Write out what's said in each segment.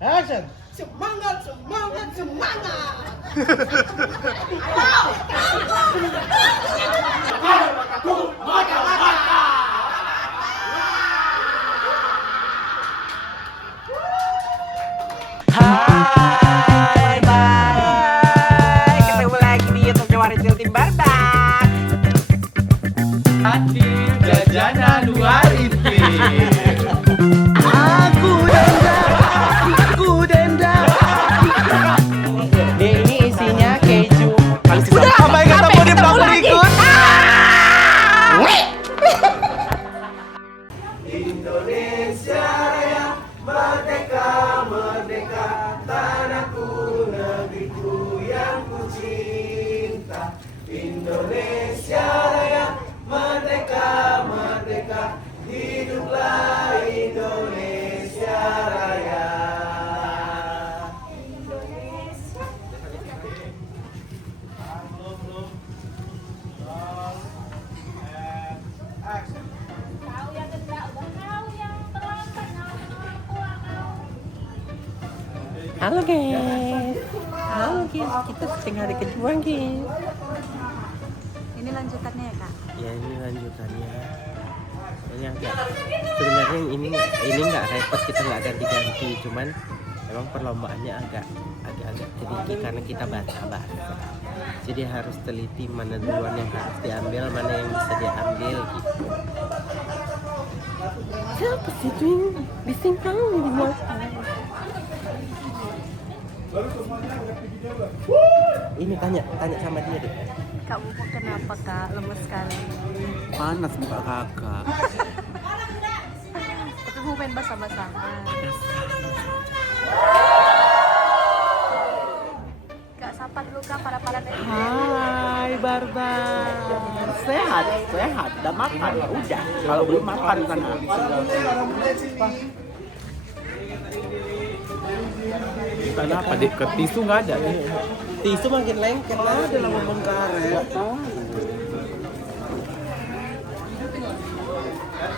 Action. Semangat, semangat, semangat. Hai, bye. Ketemu lagi di YouTube Jawari Tim Bardak. Hadir jajanan luar ini. Aku dendam. Ini isinya keju. Udah, sampai ketemu di vlog berikut. Indonesia Raya, merdeka, merdeka, tanahku, negeriku yang ku cinta. Indonesia Raya, merdeka, merdeka, hiduplah Indonesia Raya. Halo guys. Halo guys, kita sedang hari kedua guys. Ini lanjutannya ya kak? Ya ini lanjutannya. Ini agak sebenarnya ini nggak repot, kita nggak ganti-ganti, cuman memang perlombaannya agak tricky karena kita baca. Jadi harus teliti mana duluan yang harus diambil, mana yang bisa diambil gitu. Siapa sih itu yang disimpang di motor? Ini tanya sama dia deh. Kak Bubu kenapa kak lemes sekali? Panas muka kakak. Tapi mau main bersama-sama. Kak sapa dulu kak para netizen. Hai Barbar, sehat, udah makan ya udah. Kalau belum makan kan Kenapa? Ke tisu nggak ada? tisu makin lengket lah, ada lah ngomong karet.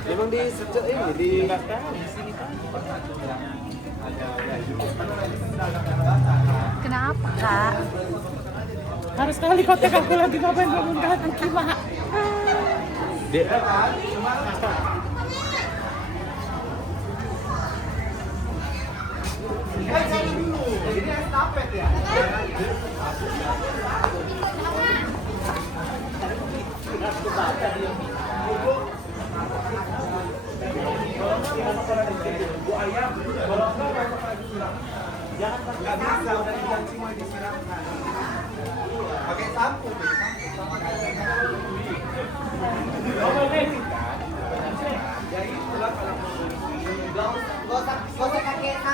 Emang di sejak ini di Kenapa kak? Harus kali kontak aku lagi ngapain ngomong karet gimana? Dek. Ini estafet ya. Nggak bisa, udah diganti mau disiramkan. Pakai sampo.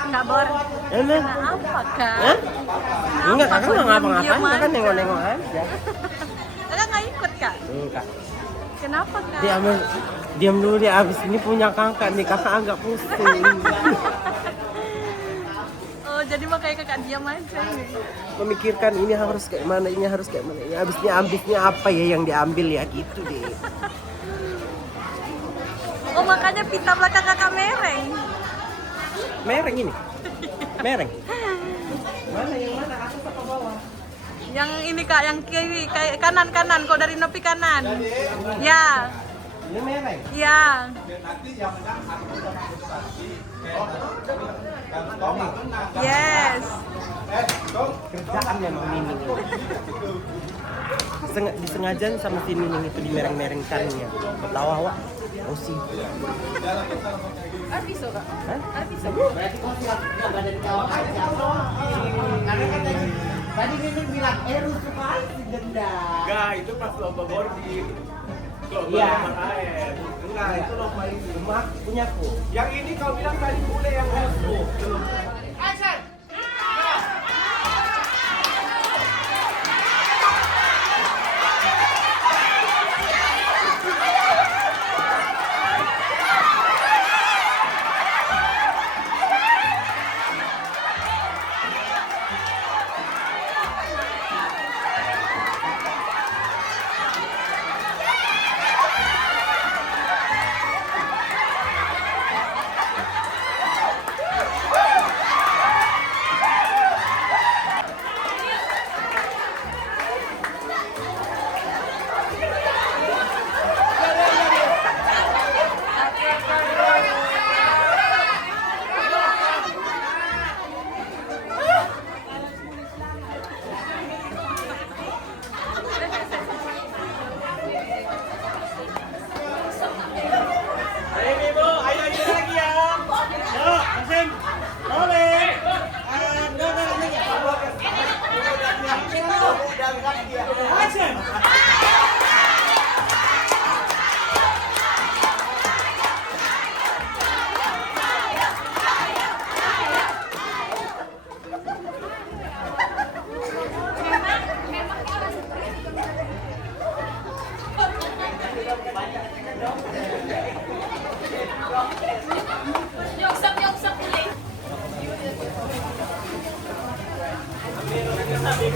Kak Bor, Emang? kenapa kak? Hah? Enggak, kakak kok nggak ngapa-ngapain, diam-diam kakak aja? nengok-nengok aja. Kakak nggak ikut kak? Enggak. Kenapa kak? Diam dulu dia, abis ini punya kakak nih, kakak agak pusing. Oh jadi makanya kakak diam aja nih. Memikirkan ini harus kayak mana, ini harus kayak mana. Ya, abisnya apa ya yang diambil ya gitu deh. Oh makanya pita belakang kakak mereng. Mereng ini. Mereng. Mana yang mana? Atas apa bawah? Yang ini kak, yang kiri, kayak kanan. Kok dari nepi kanan. Ya, Ini mereng. ya. Yes. Kerjaan memang Nining ini. Disengajaan sama si Nining itu di mereng-merengkannya. Tahu awak? Oh sih. Arviso kak? Hah? Arviso. Tadi Nining bilang rusuh kali si denda. Enggak, itu pas lomba boarding. Lomba Iya. air. Enggak, itu lomba ini. Rumah punyaku. Yang ini kau bilang tadi bule yang rusuh.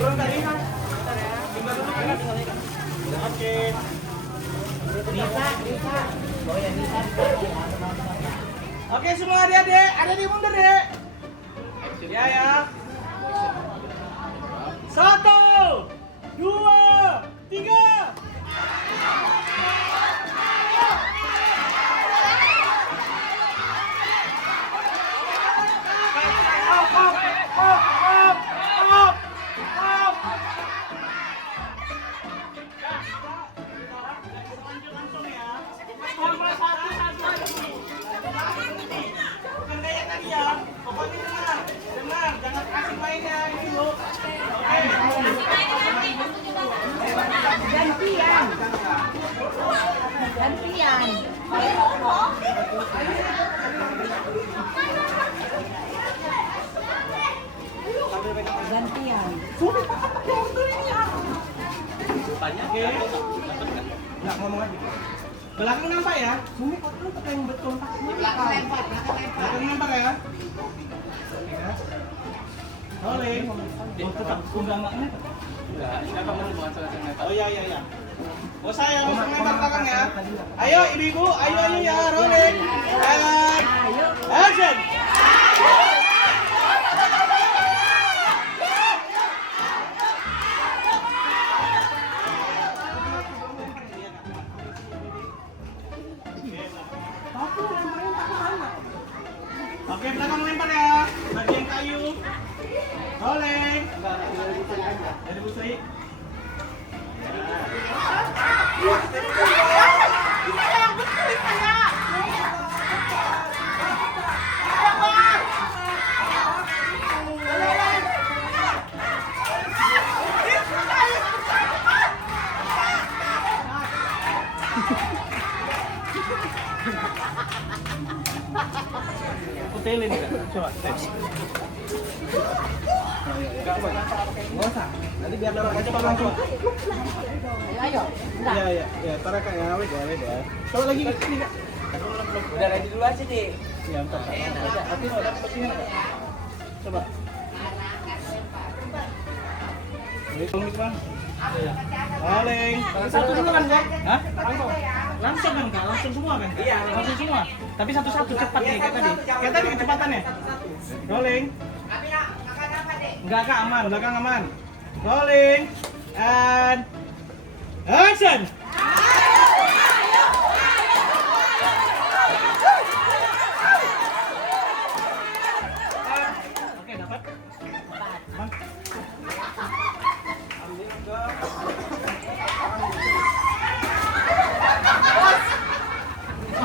Turun tadi. Oke. Oke semua adik-adik, ada di mundur dek. Ya ya. 1, 2, 3. Bukan kayak tadi ya. Pokoknya dengar, jangan kasih mainnya ini dulu. Oke. Gantian. Gantian. Gantian. Oke. Nggak ngomong lagi. Belakang nampak ya? Sumi kok lu pakai yang betul. Belakang lempar ya. Ya. Rolling. Oh, tetap enggak maknya. Enggak, ini apa bukan selesai. Oh iya. Oh saya langsung lempar belakang ya. Ayo ibu-ibu, ayo ya, rolling. And action. Oke, belakang lempar ya. Bagian kayu. Rolling. Dari Bu Sri. Putelin kan? Coba tes. Nggak usah. Nanti biar naruh aja Bang langsung. Ayo. Iya. Tarik kan ya, wait ya. Coba lagi ke sini, Kak. Udah ready dulu aja deh. Iya, entar. Tapi udah posisinya enggak? Coba. Ini komik, Bang. Paling. Satu dulu kan, Kak? Hah? Langsung kan, Kak? Langsung semua kan? Iya, langsung semua. Tapi satu-satu cepat nih kayak tadi. Kayak tadi kecepatannya. Rolling. Enggak, Kak, aman, belakang aman. Rolling. And action. Oke, dapat. Bang.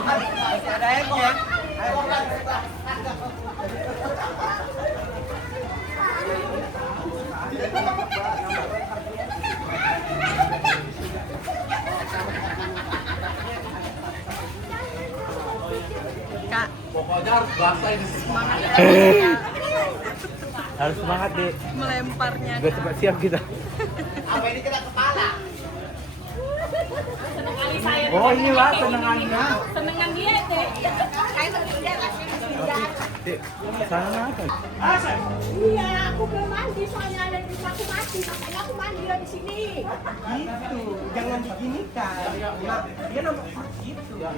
Masih ada airnya. Kak, Pokoknya harus bangsa ini. semangat Harus semangat deh. melemparnya. Udah cepat siap kita. Apa ini kena kepala? Oh ini lah senengannya. Senengan dia deh. Dek, sana apa? Action. Iya, aku belum mandi soalnya ada di aku mati, makanya aku mandi di sini. Gitu, jangan diginikan. Dia nampak gitu. Ya.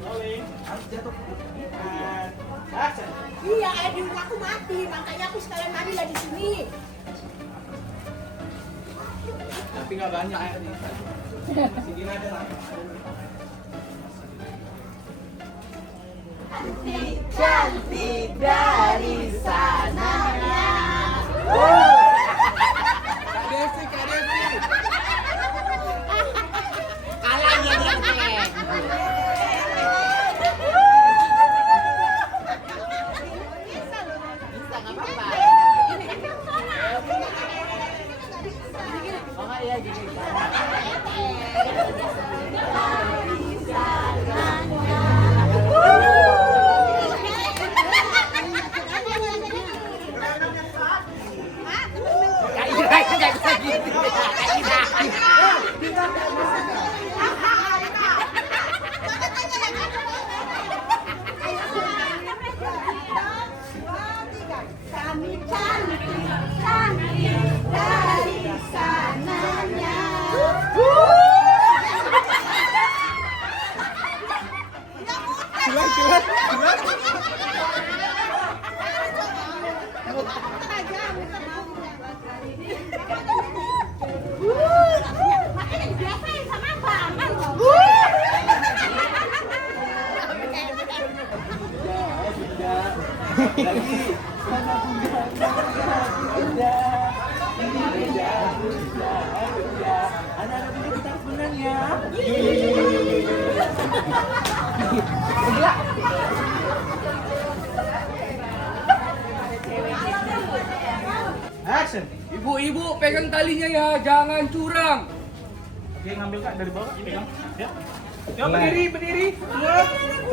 Rolling, harus jatuh. Action. Iya, ada di rumah aku mati, makanya aku sekalian mandi di sini. Tapi nggak banyak air nih. Segini aja lah. Cantik dari sananya. Kak Desi. Kalah dia keren. Bisa nggak apa-apa. Oh iya gini. Kami cantik cantik dari sananya. Makanya dibiasain sama abang kan. Action. Ibu-ibu pegang talinya ya, jangan curang. Oke, ngambil Kak dari bawah, pegang. Ya. Coba berdiri, berdiri. Semua.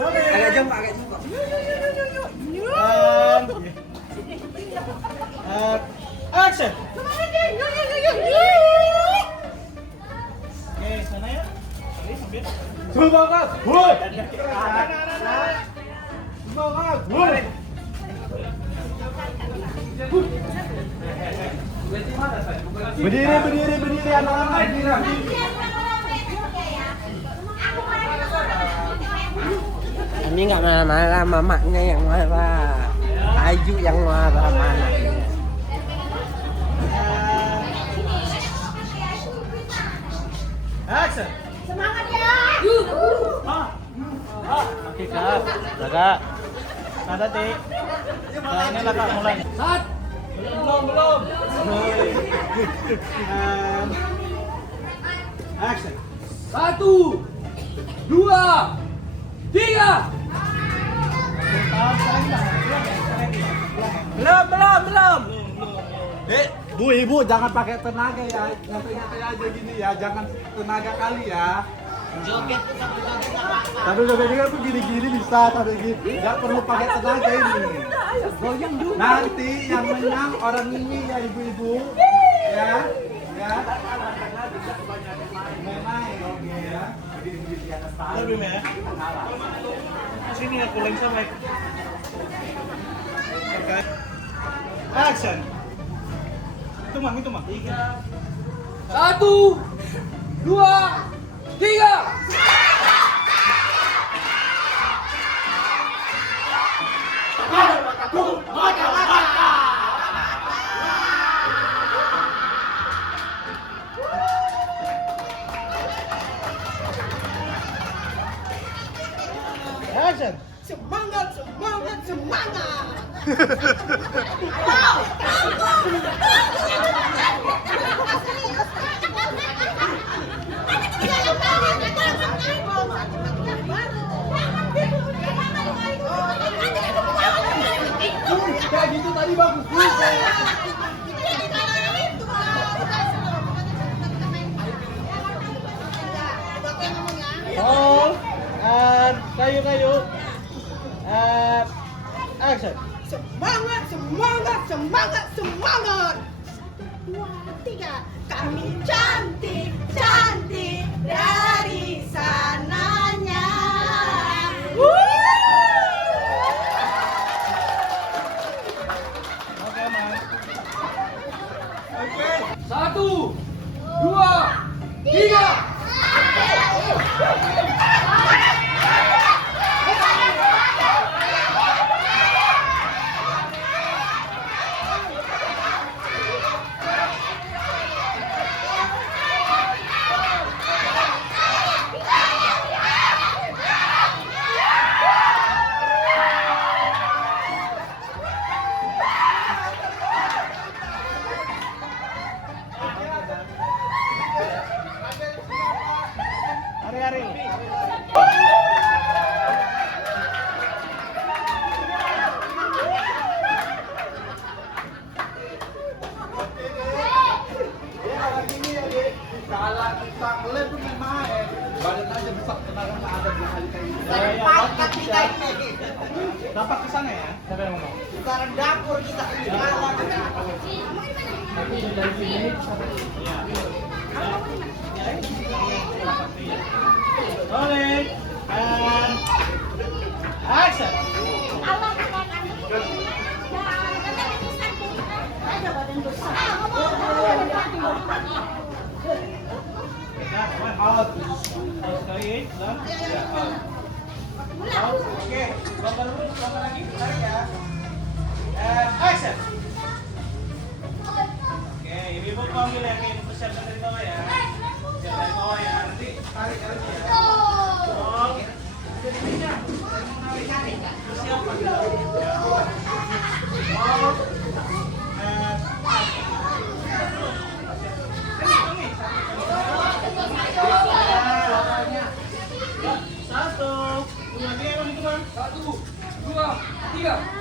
Agak jam, agak jam. Action. Oke, sana ya. Tadi sambil. Semangat. Woi. Semangat. Woi. Berdiri anak-anak berdiri. Ini nggak marah-marah, mamanya yang marah, Ayu yang marah mana? Action. Semangat ya. Oke, Kak. Kakak. Ada, Ti. Nah, ini lah Kak mulai. Sat. Belum. Action. 1, 2, 3. Belum. Bu, ibu jangan pakai tenaga ya. Nyantai-nyantai aja gini ya. Jangan tenaga kali ya. Joget tuh sambil joget nggak apa-apa. Tapi joget-joget tuh gini-gini bisa, tapi gini. Nggak perlu pakai tenaga ini. Goyang dulu. Nanti yang menang orang ini ya ibu-ibu. Ya. Main-main, oke ya. Di atas tali. Lebih ya. Sini aku lengsa baik. Oke. Action. Itu mah. 1, 2, 3. Action. Semangat. Kayak gitu tadi bagus. Oh, kayu. Action. Semangat. 2, 3. Kami cantik dari sananya. Oke, Mas. 1, 2, 3. Hari-hari. Kalau kita ngelem tuh main, badan aja besar kenangan ada di hari kayak gitu. Sepakat kita ini. Dapat ke sana ya? Siapa yang ngomong? Sekarang dapur kita ini malam. Rolling and action. Ada badan besar. action. Oke, ibu panggil ya, Kim. Persiapkan dari bawah ya. Persiapkan dari bawah ya. Nanti tarik ya. Oh. Persiapkan. Oh. Satu, dua, Satu, dua, tiga. Satu, dua, tiga.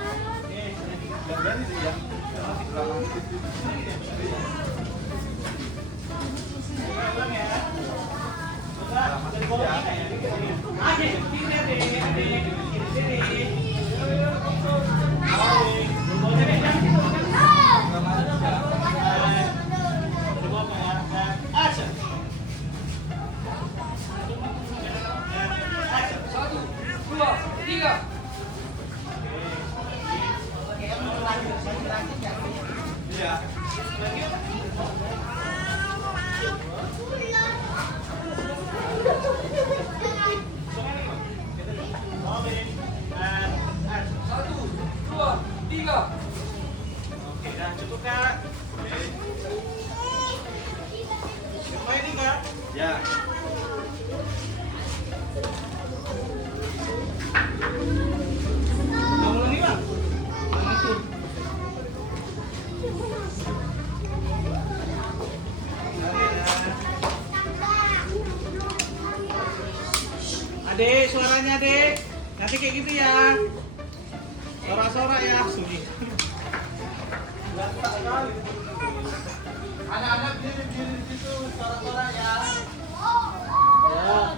Satu, dua, tiga. Oke, dah cukup Kak. Main ini Kak? Ya. Kamu lagi Bang? Itu. Adek, suaranya Adek. Nanti kayak gitu ya. Sorak-sorak ya, sunyi. Anak-anak diri di situ, sorak-sorak ya. Ya.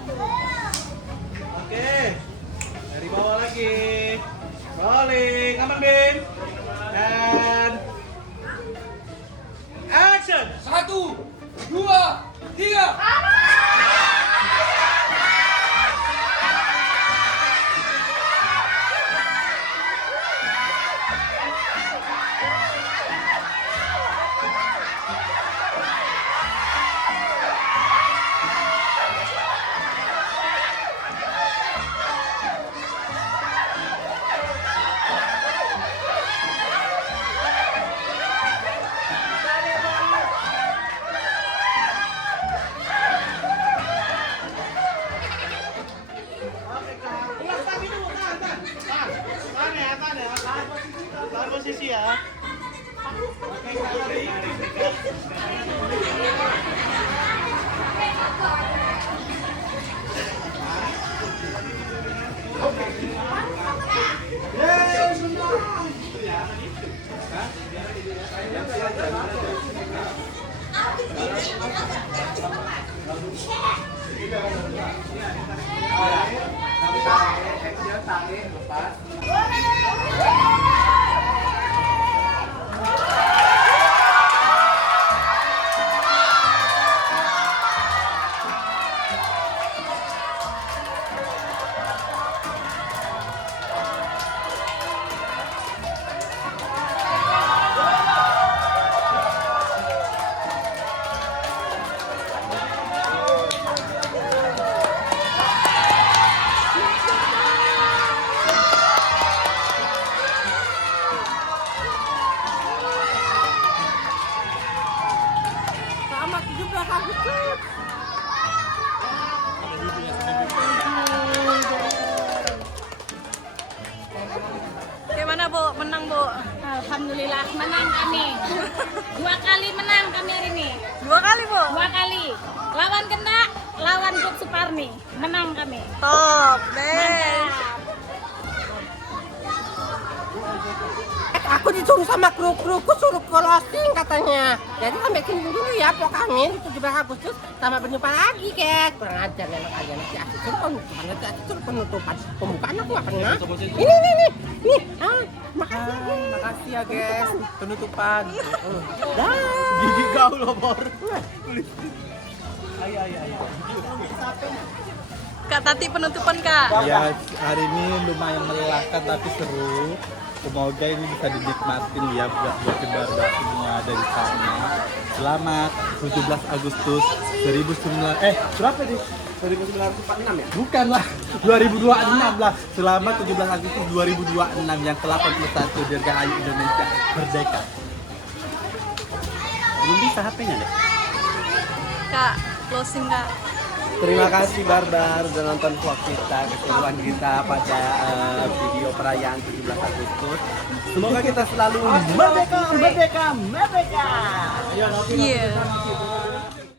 Oke. Dari bawah lagi. Rolling, aman Bim. Dan action. Satu, dua, tiga. Oke Kak. Ulang kaki dulu, tahan. Tahan ya. Tahan posisi ya. Oke Kak, tadi. Selamat 17 Agustus. Gimana Bu? Menang Bu? Alhamdulillah menang kami. 2 kali menang kami hari ini. 2 kali Bu? 2 kali. Lawan Kendak, lawan Grup Suparni. Menang kami. Top deh. Mantap. Aku disuruh sama kru-kruku suruh closing katanya. Jadi sampai sini dulu ya pok kami 17 Agustus sama berjumpa lagi guys. Kurang ajar memang kalian nanti aku suruh penutupan, nanti aku suruh penutupan. Pembukaan aku nggak pernah. Ini. Makasih. Makasih ya guys, penutupan. Dah. Gigi kau loh Bor. Kak Tati penutupan Kak. Ya, hari ini lumayan melelahkan tapi seru. Semoga ini bisa dinikmatin ya buat keluarga semua dari sana. Selamat 17 Agustus 1900 berapa nih? 1946 ya? Bukan lah, 2026 lah. Selamat 17 Agustus 2026 yang ke-81 Dirgahayu Indonesia Merdeka. Belum bisa HP-nya deh. Kak, closing Kak. Terima kasih Barbar udah nonton vlog kita, keseruan kita pada video perayaan 17 Agustus. Semoga kita selalu merdeka, merdeka, merdeka. Ayo, Iya.